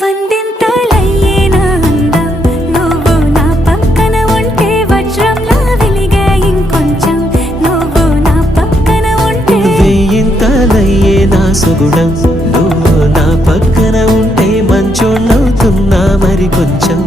వందింతలయ్యేనా అందం నువ్వు నా పక్కన ఉంటే వజ్రంలా వెలిగే ఇంకొంచెం నువ్వు నా పక్కన ఉంటే వెయ్యింతలయ్యేనా సుగుణం నువ్వు నా పక్కన ఉంటే మంచోళ్ళవుతున్నా మరి కొంచెం